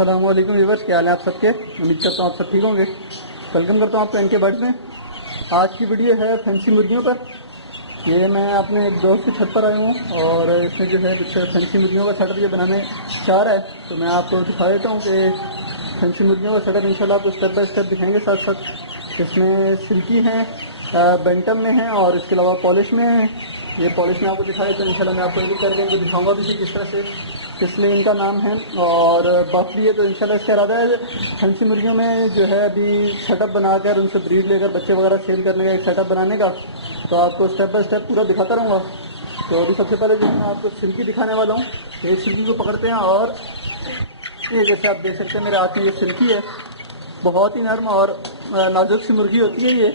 अस्सलाम वालेकुम व्यूअर्स, क्या हाल है आप सबके। उम्मीद करता हूँ आप सब ठीक होंगे। वेलकम करता हूँ आपको इनके बर्ड्स में। आज की वीडियो है फैंसी मुर्गियों पर। ये मैं अपने एक दोस्त की छत पर आया हूँ और इसमें जो है कुछ फैंसी मुर्गियों का सेटअप ये बनाने चाह रहा है, तो मैं आपको दिखा देता हूँ कि फैंसी मुर्गियों का सेटअप इंशाल्लाह आपको स्टेप बाय स्टेप दिखाएंगे। साथ साथ इसमें सिल्की हैं, बेंटम में हैं और इसके अलावा पॉलिश में हैं। ये पॉलिश में आपको दिखाए तो इंशाल्लाह मैं आपको एडिट करके इनको दिखाऊंगा भी किस तरह से, इसलिए इनका नाम है। और बफ भी है, तो इंशाल्लाह इसका इरादा है फैंसी मुर्गियों में जो है अभी सेटअप बनाकर उनसे ब्रीड लेकर बच्चे वगैरह सेल करने का एक सेटअप बनाने का, तो आपको स्टेप बाय स्टेप पूरा दिखाता रहूँगा। तो अभी सबसे पहले जो है मैं आपको सिल्की दिखाने वाला हूँ। ये सिल्की को पकड़ते हैं और ये जैसे आप देख सकते हैं मेरे हाथ में ये सिल्की है। बहुत ही नर्म और नाजुक सी मुर्गी होती है ये।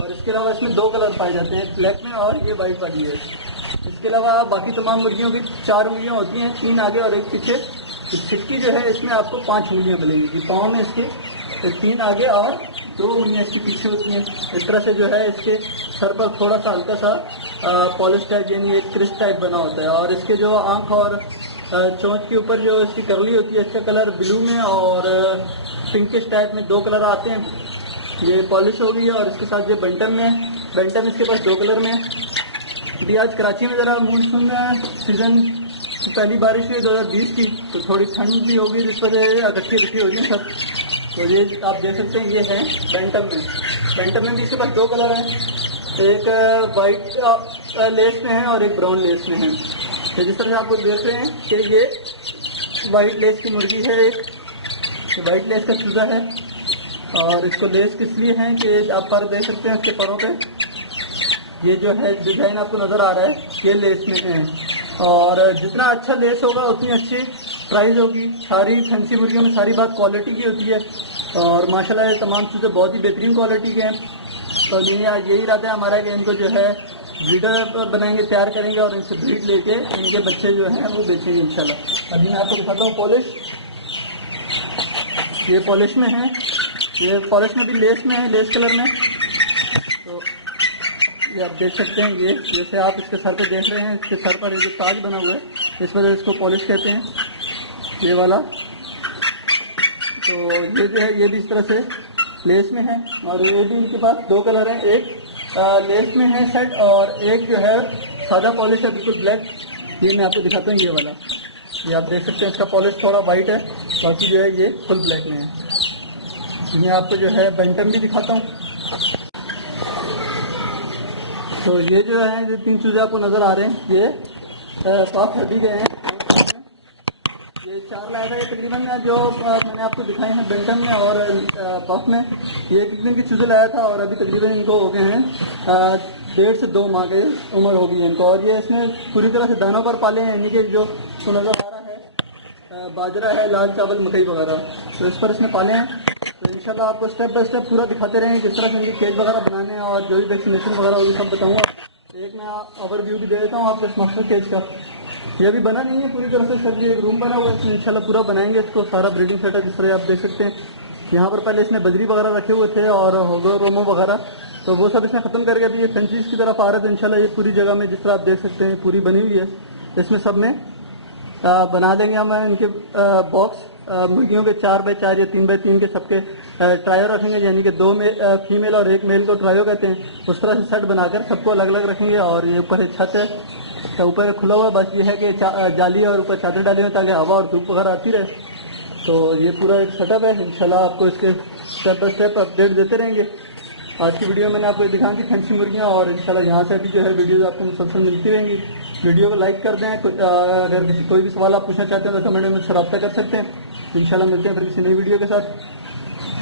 और इसके अलावा इसमें दो कलर पाए जाते हैं, ब्लैक में और ये वाइट वाली है। इसके अलावा बाकी तमाम मुर्गियों की 4 उंगलियां होती हैं, 3 आगे और 1 पीछे। इस छिटकी जो है इसमें आपको 5 उंगलियां मिलेंगी। पाँव में इसके 3 आगे और 2 उंगलियां इसके पीछे होती हैं। इस तरह से जो है इसके सर पर थोड़ा सा हल्का सा पॉलिश टाइप यानी एक क्रिस्ट टाइप बना होता है। और इसके जो आँख और चोंच के ऊपर जो इसकी करली होती है, इसका कलर ब्लू में और पिंकिश टाइप में 2 कलर आते हैं। ये पॉलिश हो गई है। और इसके साथ ये बेंटम में, बेंटम इसके पास 2 कलर में। अभी आज कराची में ज़रा मानसून सीज़न की पहली बारिश हुई 2020 की, तो थोड़ी ठंड भी होगी जिस वजह इकट्ठी हो रही है सब। तो ये आप देख सकते हैं ये है बेंटम में। बेंटम में भी इसके पास 2 कलर हैं, एक वाइट लेस में है और एक ब्राउन लेस में है। तो जिस तरह से आप देख रहे हैं कि ये वाइट लेस की मुर्गी है, एक वाइट लेस का चूज़ा है। और इसको लेस किस लिए है कि आप पर देख सकते हैं इसके परों पे ये जो है डिज़ाइन आपको नज़र आ रहा है, ये लेस में है। और जितना अच्छा लेस होगा उतनी अच्छी प्राइस होगी। सारी फैंसी मुर्गियों में सारी बात क्वालिटी की होती है और माशाल्लाह ये तमाम चीज़ें बहुत ही बेहतरीन क्वालिटी के हैं। तो यही इरादा है हमारा कि इनको जो है ब्रीडर बनाएंगे, तैयार करेंगे और इनसे ब्रीड लेके इनके बच्चे जो हैं वो बेचेंगे इंशाल्लाह। अभी मैं आपको दिखाता हूँ पॉलिश। ये पॉलिश में है, ये पॉलिश में भी लेस में है, लेस कलर में। तो ये आप देख सकते हैं, ये जैसे आप इसके सर पे देख रहे हैं, इसके सर पर ये जो ताज बना हुआ है इस वजह से इसको पॉलिश कहते हैं, ये वाला। तो ये जो है ये भी इस तरह से लेस में है। और ये भी इनके पास 2 कलर हैं, एक लेस में है सेट और एक जो है सादा पॉलिश है बिल्कुल ब्लैक। ये मैं आपको दिखाता हूँ, ये वाला। ये आप देख सकते हैं इसका पॉलिश थोड़ा वाइट है, बाकी जो है ये फुल ब्लैक में है। मैं आपको जो है बेंटम भी दिखाता हूँ। तो ये जो है जो 3 चीज़ें आपको नज़र आ रहे हैं, ये पाक हड्डी गए हैं। ये 4 लाया था ये तकरीबन जो मैंने आपको दिखाए हैं बेंटम में और पफ में। ये कितने की चीज़ें लाया था और अभी तकरीबन इनको हो गए हैं 1.5 से 2 माह की उम्र हो गई है इनको। और ये इसमें पूरी तरह से दानों पर पाले हैं, यानी कि जो नज़र आ रहा है बाजरा है, लाल चावल, मकई वगैरह, तो इस पर इसमें पाले हैं। तो इंशाल्लाह आपको स्टेप बाय स्टेप पूरा दिखाते रहेंगे किस तरह से इनके केज वगैरह बनाने हैं और जो भी वैक्सीनेशन वगैरह होगी सब बताऊंगा। एक मैं ओवरव्यू भी दे देता हूँ आपको इस मास्टर केज का। ये अभी बना नहीं है पूरी तरह से, सर ये एक रूम बना हुआ है, इसमें इंशाल्लाह पूरा बनाएंगे इसको सारा ब्रीडिंग सेटअप। जिस तरह आप देख सकते हैं यहाँ पर पहले इसने बजरी वगैरह रखे हुए थे और होगो रोमो वगैरह, तो वो सब इसने ख़त्म करके अभी ये फैंसीज की तरफ आ रहे थे। इंशाल्लाह ये पूरी जगह में जिस तरह आप देख सकते हैं पूरी बनी हुई है। इसमें सब में बना देंगे हम इनके बॉक्स। मुर्गियों के 4x4 या 3x3 के सबके ट्रायो रखेंगे, यानी कि 2 फीमेल और 1 मेल को ट्रायो कहते हैं। उस तरह से सेट बनाकर सबको अलग अलग रखेंगे। और ये ऊपर एक छत है, तो ऊपर खुला हुआ, बस ये है कि जाली और ऊपर चादर डाली हुई ताकि हवा और धूप वगैरह आती रहे। तो ये पूरा एक सेटअप है। इंशाल्लाह आपको इसके स्टेप बाय स्टेप अपडेट देते रहेंगे। आज की वीडियो मैंने आपको दिखाई थी फैंसी मुर्गियाँ, और इंशाल्लाह यहाँ से भी जो है वीडियोज़ आपको मुसलसल मिलती रहेंगी। वीडियो को लाइक कर दें। अगर कोई भी सवाल आप पूछना चाहते हैं तो कमेंट में मुझसे रब्ता कर सकते हैं। इंशाल्लाह मिलते हैं फिर किसी नई वीडियो के साथ।